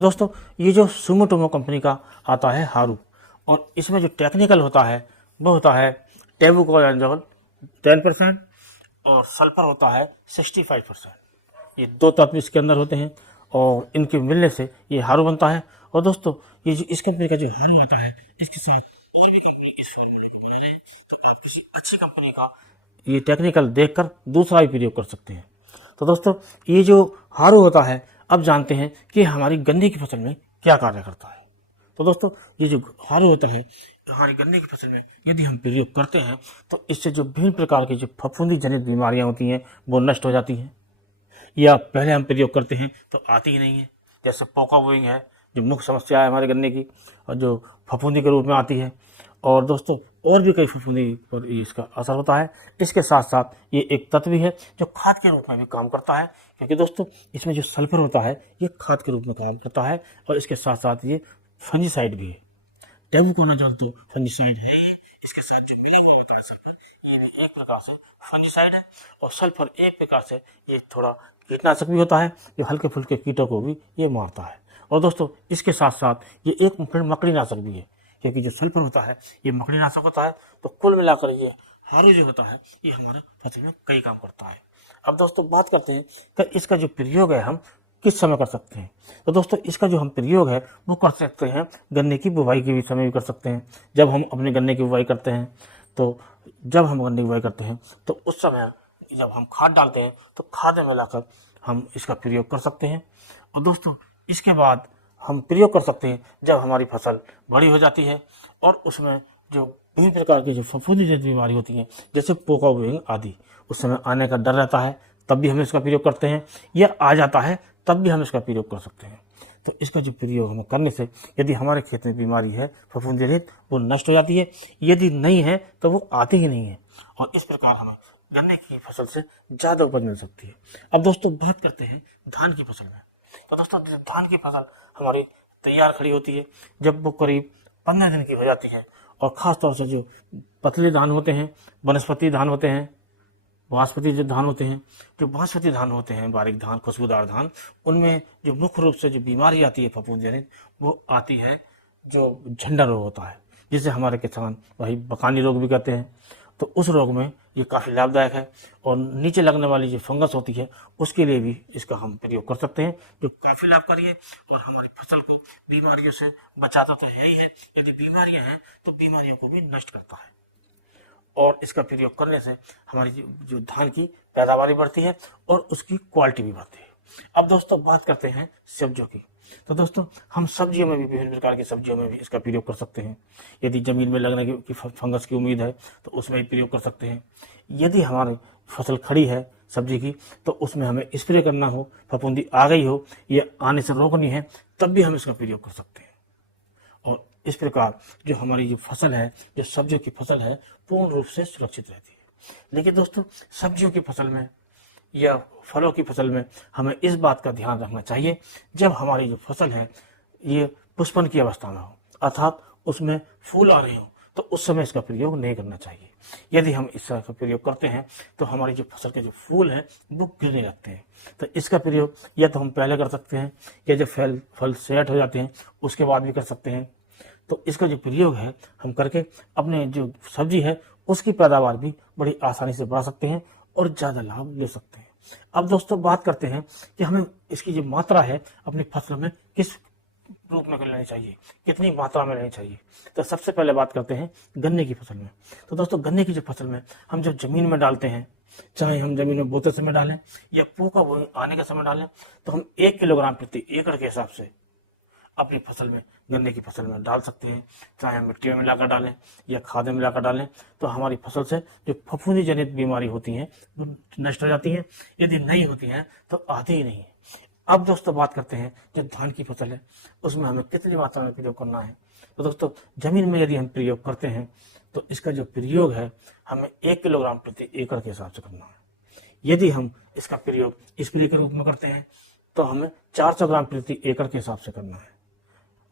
दोस्तों, ये जो सुमोटोमो कंपनी का आता है हारू, और इसमें जो टेक्निकल होता है वो होता है टेबुकोनाजोल 10% और सल्फर होता है 65%। ये दो तत्व इसके अंदर होते हैं और इनके मिलने से ये हारू बनता है। और दोस्तों, ये जो इस कंपनी का जो हारू आता है, इसके साथ और भी कंपनी इस फॉर्मूले को बना रहे हैं, तो आप किसी अच्छी कंपनी का ये टेक्निकल देखकर दूसरा भी प्रयोग कर सकते हैं। तो दोस्तों, ये जो हारू होता है, अब जानते हैं कि हमारी गन्ने की फसल में क्या कार्य करता है। तो दोस्तों, ये जो हारू होता है हमारी गन्ने की फसल में यदि हम प्रयोग करते हैं तो इससे जो विभिन्न प्रकार की जो फफूंदी जनित बीमारियां होती हैं वो नष्ट हो जाती हैं, या पहले हम प्रयोग करते हैं तो आती ही नहीं है। जैसे पोका बोइंग है जो मुख्य समस्या है हमारे गन्ने की, और जो फफूंदी के रूप में आती है। और दोस्तों, और भी कई फफूंदी पर इसका असर होता है। इसके साथ साथ ये एक तत्व भी है जो खाद के रूप में भी काम करता है, क्योंकि दोस्तों इसमें जो सल्फर होता है ये खाद के रूप में काम करता है। और इसके साथ साथ ये फंजीसाइड भी है। टेबुकोनाजोल तो फंजीसाइड है ही, इसके साथ जो मिला हुआ होता है सल्फर, ये भी एक प्रकार से फंजीसाइड है। और सल्फर एक प्रकार से ये थोड़ा कीटनाशक भी होता है, जो हल्के फुल्के कीटों को भी ये मारता है। और दोस्तों, इसके साथ साथ ये एक मकड़ी नाशक भी है, क्योंकि जो सल्फर होता है ये मकड़ी नाशक होता है। तो कुल मिलाकर ये हारू जो होता है ये हमारे फसल में कई काम करता है। अब दोस्तों, बात करते हैं कि इसका जो प्रयोग है हम किस समय कर सकते हैं। तो दोस्तों, इसका जो हम प्रयोग है वो कर सकते हैं गन्ने की बुवाई के भी समय भी कर सकते हैं। जब हम अपने गन्ने की बुवाई करते हैं तो उस समय जब हम खाद डालते हैं तो खाद में मिलाकर हम इसका प्रयोग कर सकते हैं। और दोस्तों, इसके बाद हम प्रयोग कर सकते हैं जब हमारी फसल बड़ी हो जाती है और उसमें जो विभिन्न प्रकार की जो फफूंदी जनित बीमारी होती है जैसे पोका बोइंग आदि, उस समय आने का डर रहता है, तब भी हम इसका प्रयोग करते हैं, या आ जाता है तब भी हम इसका प्रयोग कर सकते हैं। तो इसका जो प्रयोग हमें करने से यदि हमारे खेत में बीमारी है फफूंदी रहित, वो नष्ट हो जाती है। यदि नहीं है तो वो आती ही नहीं है, और इस प्रकार हमें गन्ने की फसल से ज़्यादा उपज मिल सकती है। अब दोस्तों, बात करते हैं धान की फसल में। तो दोस्तों, धान की फसल हमारी तैयार खड़ी होती है जब वो करीब 15 दिन की हो जाती है। और ख़ास तौर से जो पतले धान होते हैं, वनस्पति धान होते हैं, बासमती जो धान होते हैं, जो बासमती धान होते हैं, बारीक धान, खुशबूदार धान, उनमें जो मुख्य रूप से जो बीमारी आती है फफूंदी जनित, वो आती है जो झंडा रोग होता है, जिसे हमारे किसान वही बकानी रोग भी कहते हैं। तो उस रोग में ये काफ़ी लाभदायक है, और नीचे लगने वाली जो फंगस होती है उसके लिए भी इसका हम प्रयोग कर सकते हैं, जो काफ़ी लाभकारी है और हमारी फसल को बीमारियों से बचाता तो है ही है, यदि बीमारियां हैं तो बीमारियों को भी नष्ट करता है। और इसका प्रयोग करने से हमारी जो धान की पैदावार बढ़ती है और उसकी क्वालिटी भी बढ़ती है। अब दोस्तों, बात करते हैं सब्जियों की। तो दोस्तों, हम सब्जियों में भी विभिन्न प्रकार की सब्जियों में भी इसका प्रयोग कर सकते हैं। यदि जमीन में लगने की फंगस की उम्मीद है तो उसमें भी प्रयोग कर सकते हैं। यदि हमारी फसल खड़ी है सब्जी की तो उसमें हमें स्प्रे करना हो, फफूंदी आ गई हो या आने से रोकनी है, तब भी हम इसका प्रयोग कर सकते हैं। और इस प्रकार जो हमारी जो फसल है, जो सब्जियों की फसल है, पूर्ण रूप से सुरक्षित रहती है। लेकिन दोस्तों, सब्जियों की फसल में या फलों की फसल में हमें इस बात का ध्यान रखना चाहिए, जब हमारी जो फसल है ये पुष्पन की अवस्था में हो, अर्थात उसमें फूल आ रहे हो, तो उस समय इसका प्रयोग नहीं करना चाहिए। यदि हम इसका प्रयोग करते हैं तो हमारी जो फसल के जो फूल हैं वो गिरने लगते हैं। तो इसका प्रयोग या तो हम पहले कर सकते हैं, या जब फल सेट हो जाते हैं उसके बाद भी कर सकते हैं। तो इसका जो प्रयोग है हम करके अपने जो सब्जी है उसकी पैदावार भी बड़ी आसानी से बढ़ा सकते हैं और ज़्यादा लाभ ले सकते हैं। अब दोस्तों, बात करते हैं कि हमें इसकी जो मात्रा है अपनी फसल में किस रूप में लेनी चाहिए, कितनी मात्रा में लेनी चाहिए। तो सबसे पहले बात करते हैं गन्ने की फसल में। तो दोस्तों, गन्ने की जो फसल में हम जब जमीन में डालते हैं, चाहे हम जमीन में बोते समय डालें या पोका आने के समय डालें, तो हम 1 किलोग्राम प्रति एकड़ के हिसाब से अपनी फसल में, गन्ने की फसल में डाल सकते हैं। चाहे हम मिट्टी में मिलाकर डालें या खाद में मिलाकर डालें, तो हमारी फसल से जो फफूंदी जनित बीमारी होती हैं वो नष्ट हो जाती हैं। यदि नहीं होती हैं तो आती ही नहीं है। अब दोस्तों, बात करते हैं जो धान की फसल है उसमें हमें कितनी मात्रा में प्रयोग करना है। तो दोस्तों, जमीन में यदि हम प्रयोग करते हैं तो इसका जो प्रयोग है हमें 1 किलोग्राम प्रति एकड़ के हिसाब से करना है। यदि हम इसका प्रयोग स्प्रे के रूप में करते हैं तो हमें 400 ग्राम प्रति एकड़ के हिसाब से करना है।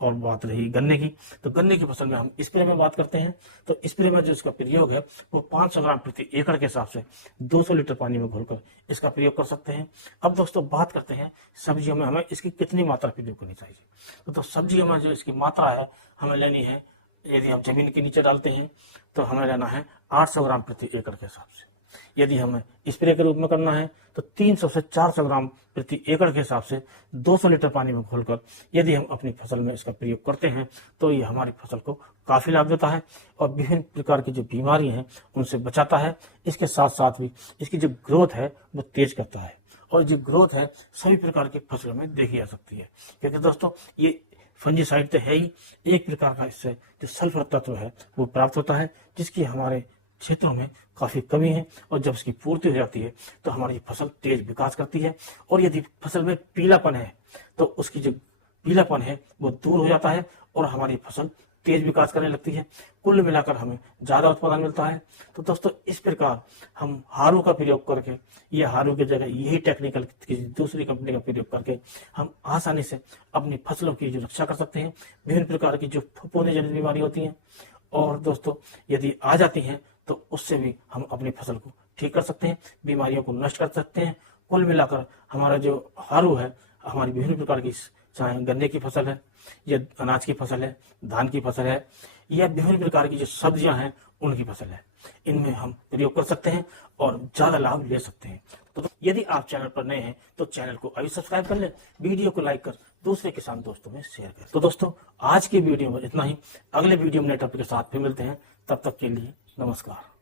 और बात रही गन्ने की, तो गन्ने की फसल में हम स्प्रे में बात करते हैं। तो स्प्रे में जो इसका प्रयोग है वो 500 ग्राम प्रति एकड़ के हिसाब से 200 लीटर पानी में घोलकर इसका प्रयोग कर सकते हैं। अब दोस्तों बात करते हैं सब्जियों में हमें इसकी कितनी मात्रा प्रयोग करनी चाहिए। तो सब्जियों में जो इसकी मात्रा है हमें लेनी है, यदि हम जमीन के नीचे डालते हैं तो हमें लेना है 800 ग्राम प्रति एकड़ के हिसाब से। यदि हमें स्प्रे के रूप में करना है तो 300 से 400 ग्राम प्रति एकड़ के हिसाब से 200 लीटर पानी में घोलकर यदि हम अपनी फसल में इसका प्रयोग करते हैं तो ये हमारी फसल को काफी लाभ देता है और विभिन्न प्रकार की जो बीमारी हैं उनसे बचाता है। इसके साथ साथ भी इसकी जो ग्रोथ है वो तेज करता है और जो ग्रोथ है सभी प्रकार की फसलों में देखी जा सकती है, क्योंकि दोस्तों ये फंजीसाइड तो है ही, एक प्रकार का इससे जो सल्फर तत्व है वो प्राप्त होता है जिसकी हमारे क्षेत्रों में काफी कमी है और जब इसकी पूर्ति हो जाती है तो हमारी फसल तेज विकास करती है। और यदि फसल में पीलापन है तो उसकी जो पीलापन है वो दूर हो जाता है और हमारी फसल तेज विकास करने लगती है। कुल मिलाकर हमें ज्यादा उत्पादन मिलता है। तो दोस्तों इस प्रकार हम हारू का प्रयोग करके, ये हारू की जगह यही टेक्निकल किसी दूसरी कंपनी का प्रयोग करके हम आसानी से अपनी फसलों की जो रक्षा कर सकते हैं। विभिन्न प्रकार की जो फफूंदी जनित बीमारी होती हैं और दोस्तों यदि आ जाती हैं तो उससे भी हम अपनी फसल को ठीक कर सकते हैं, बीमारियों को नष्ट कर सकते हैं। कुल मिलाकर हमारा जो हारू है हमारी विभिन्न प्रकार की, चाहे गन्ने की फसल है या अनाज की फसल है, धान की फसल है या विभिन्न प्रकार की जो सब्जियां हैं उनकी फसल है, इनमें हम प्रयोग कर सकते हैं और ज्यादा लाभ ले सकते हैं। तो यदि आप चैनल पर नए हैं तो चैनल को अभी सब्सक्राइब कर लें, वीडियो को लाइक कर दूसरे किसान दोस्तों में शेयर करें। तो दोस्तों आज की वीडियो में इतना ही, अगले वीडियो में नए टॉपिक के साथ फिर मिलते हैं, तब तक के लिए नमस्कार।